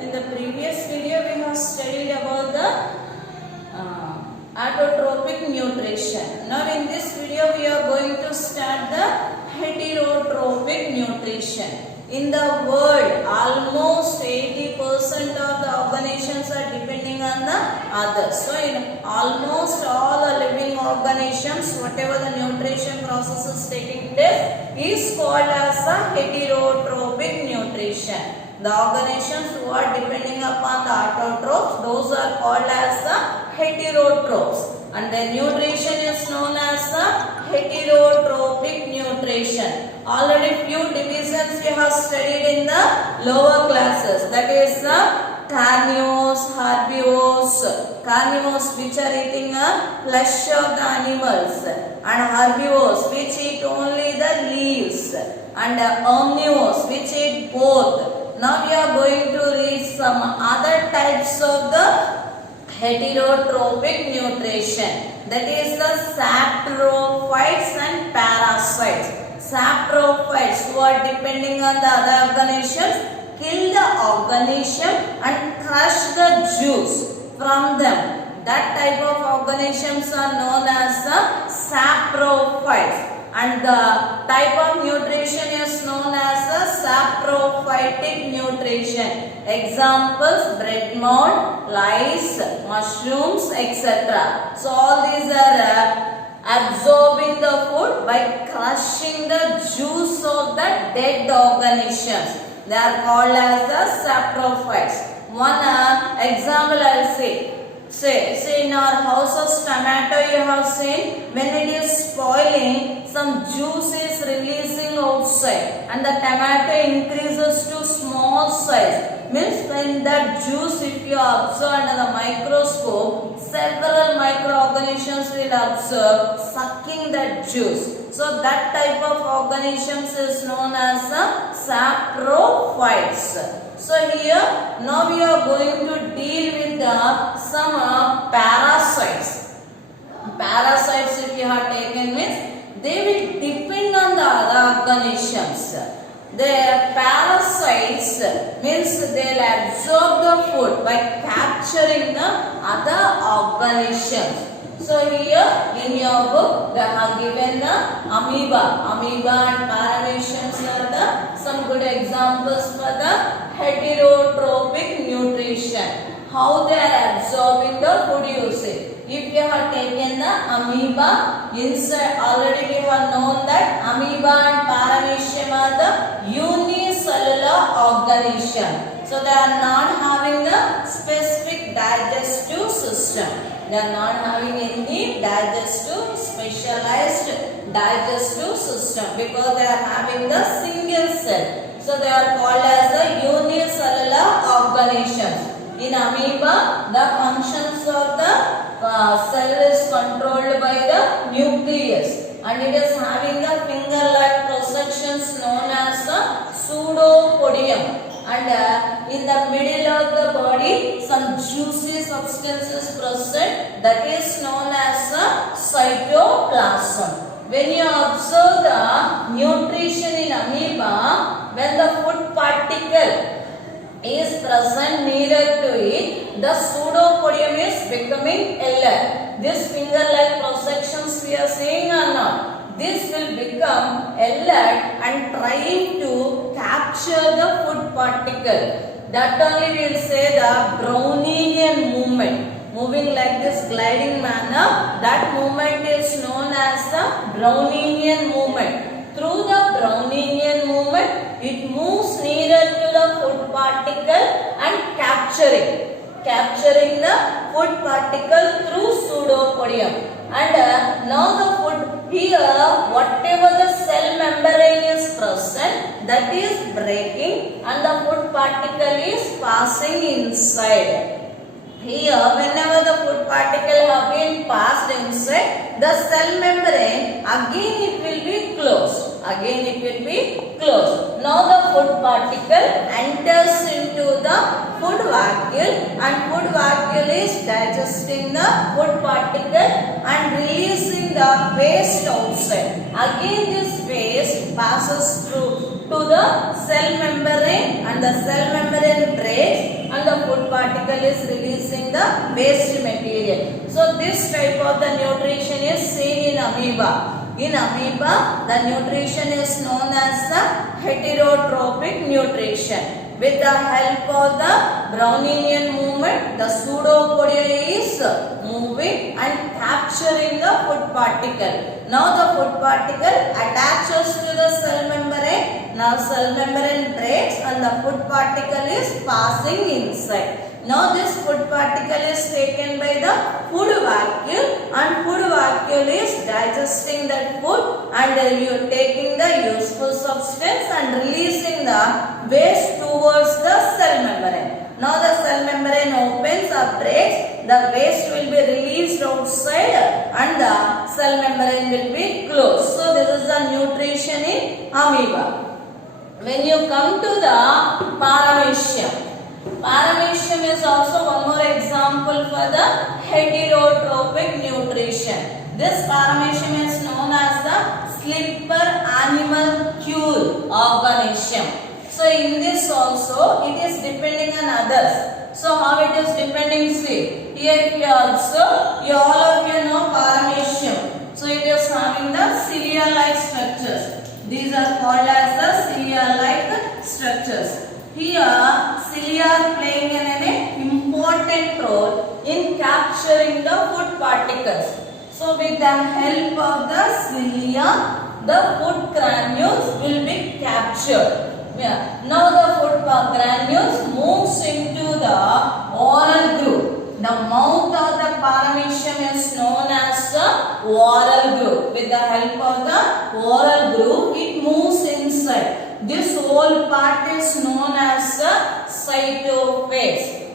In the previous video we have studied about the autotrophic nutrition. Now in this video we are going to start the heterotrophic nutrition. In the world, almost 80% of the organisms are depending on the others. So in almost all the living organisms, whatever the nutrition process is taking place is called as a heterotrophic nutrition. The organisms who are depending upon the autotrophs, those are called as the heterotrophs. And the nutrition is known as the heterotrophic nutrition. Already few divisions we have studied in the lower classes. That is the carnivores, herbivores. Carnivores which are eating a flesh of the animals, and herbivores which eat only the leaves, and omnivores which eat both. Now we are going to read some other types of the heterotrophic nutrition. That is the saprophytes and parasites. Saprophytes who are depending on the other organisms kill the organism and crush the juice from them. That type of organisms are known as the saprophytes. And the type of nutrition is known as the saprophytic nutrition. Examples: bread mold, lice, mushrooms, etc. So all these are absorbing the food by crushing the juice of the dead organisms. They are called as the saprophytes. One example I will say. Say in our house's tomato you have seen, when it is spoiling, some juice is releasing outside and the tomato increases to small size. Means in that juice, if you observe under the microscope, several microorganisms will observe sucking that juice. So that type of organisms is known as saprophytes. So here now we are going to deal with some parasites. Parasites, if you have taken, means they will depend on the other organisms. The parasites means they will absorb the food by capturing the other organisms. So here in your book they have given the amoeba. Amoeba and paramecians are some good examples for the heterotrophic nutrition. How they are absorbing the food usage. If you have taken the amoeba, inside already we have known that amoeba and paramecium are the unicellular organism. So they are not having the specific digestive system. They are not having any specialized digestive system because they are having the single cell. So they are called as the unicellular organisms. In amoeba, the functions of the cell is controlled by the nucleus, and it is having the finger-like projections known as the pseudopodium. And in the middle of the body, some juicy substance is present that is known as cytoplasm. When you observe the nutrition in amoeba, when the food particle is present nearer to it, the pseudopodium is becoming alert. This finger-like projections we are seeing or not? This will become alert and trying to capture the food particle. That only we will say the Brownian movement. Moving like this gliding manner, that movement is known as the Brownian movement. Through the Brownian movement, it moves nearer to the food particle and capturing the food particle through pseudopodium. And now the food here, whatever the cell membrane is present, that is breaking and the food particle is passing inside. Here, whenever the food particle have been passed inside, the cell membrane again it will be closed. Now the food particle enters into the food vacuole, and food vacuole is digesting the food particle and releasing the waste outside. Again this waste passes through to the cell membrane, and the cell membrane breaks particle is releasing the waste material. So this type of the nutrition is seen in amoeba. In amoeba, the nutrition is known as the heterotrophic nutrition. With the help of the Brownian movement, the pseudopodia is moving and capturing the food particle. Now the food particle attaches to the cell membrane. Now cell membrane breaks and the food particle is passing inside. Now this food particle is taken by the food vacuole and food vacuole is digesting that food and you are taking the useful substance and releasing the waste towards the cell membrane. Now the cell membrane opens or breaks, the waste will be released outside and the cell membrane will be closed. So this is the nutrition in amoeba. When you come to the paramecium, paramecium is also one more example for the heterotrophic nutrition. This paramecium is known as the slipper animalcule organism. So in this also it is depending on others. So how it is depending? See, here we also, you all of you know paramecium. So it is having the cilia-like structures. These are called as the cilia-like structures. Here, cilia are playing an important role in capturing the food particles. So with the help of the cilia, the food granules will be captured. Yeah. Now the food granules moves into the oral groove. The mouth of the paramecium is known as the oral groove. With the help of the oral groove, it moves inside. This whole part is known as the cytophase.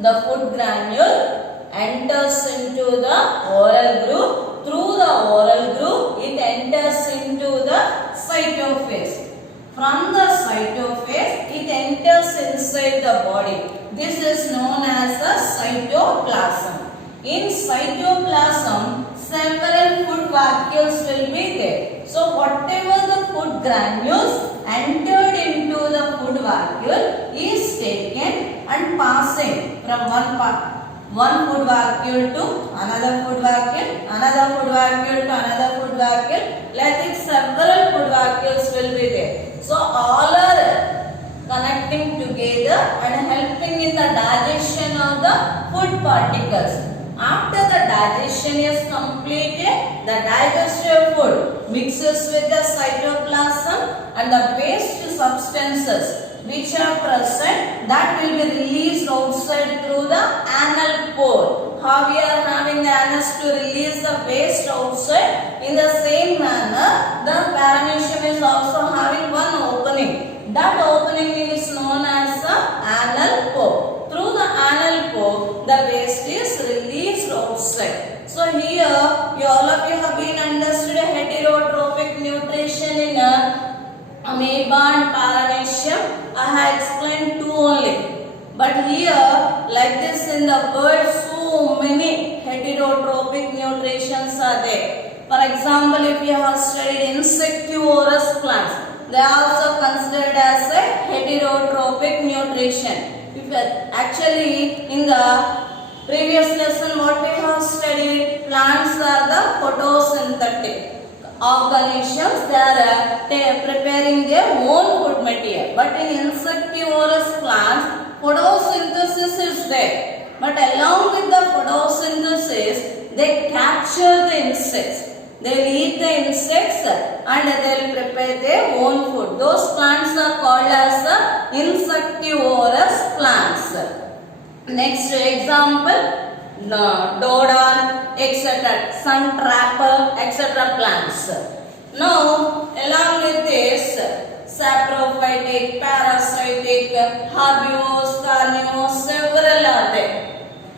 The food granule enters into the oral groove. Through the oral groove, it enters into the cytophase. From the cytophase, it enters inside the body. This is known as the cytoplasm. In cytoplasm, several food vacuoles will be there. So whatever the food granules entered into the food vacuole is taken and passing from one food vacuole to another food vacuole, another food vacuole to another food vacuole. Like this, several food vacuoles will be there. So all are connecting together and helping in the digestion of the food particles. After the digestion is completed, the digested food mixes with the cytoplasm and the waste substances which are present that will be released outside through the anal pore. How we are having the anus to release the waste outside, in the same manner the paramecium is also having one opening. That opening is known as the anal pore. Through the anal pore, the waste is released outside. So here, all of you have been understood heterotrophic nutrition in amoeba and paramecium. I have explained two only. But here, like this in the world, so many heterotrophic nutritions are there. For example, if you have studied insectivorous plants, they are also considered as a heterotrophic nutrition. Actually, in the previous lesson, what we have studied, plants are the photosynthetic organisms. They are preparing their own food material. But in insectivorous plants, photosynthesis is there. But along with the photosynthesis, they capture the insects. They will eat the insects and they will prepare their own food. Those plants are called as the insectivorous plants. Next example, dodon, etc., sun trapper, etc. plants. Now, along with this, saprophytic, parasitic, herbivorous, carnivorous, several are there.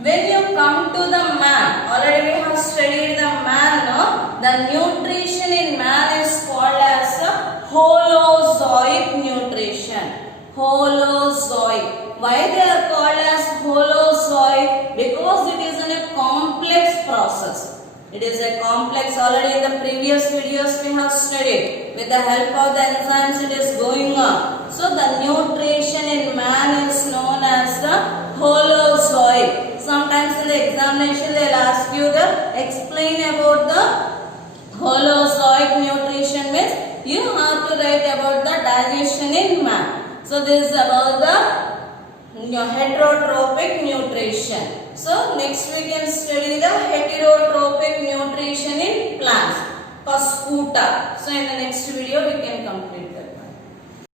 When you come to the man, already we have studied the man, no? The nutrition in man is called as holozoic nutrition. Holozoic. Why they are called as holozoic? Because it is in a complex process. It is a complex, already in the previous videos we have studied. With the help of the enzymes it is going on. So the nutrition in man is known as the holozoic examination they'll ask you the explain about the holozoic nutrition means you have to write about the digestion in man. So this is about the heterotrophic nutrition. So next we can study the heterotrophic nutrition in plants. Pascuta. So in the next video we can complete.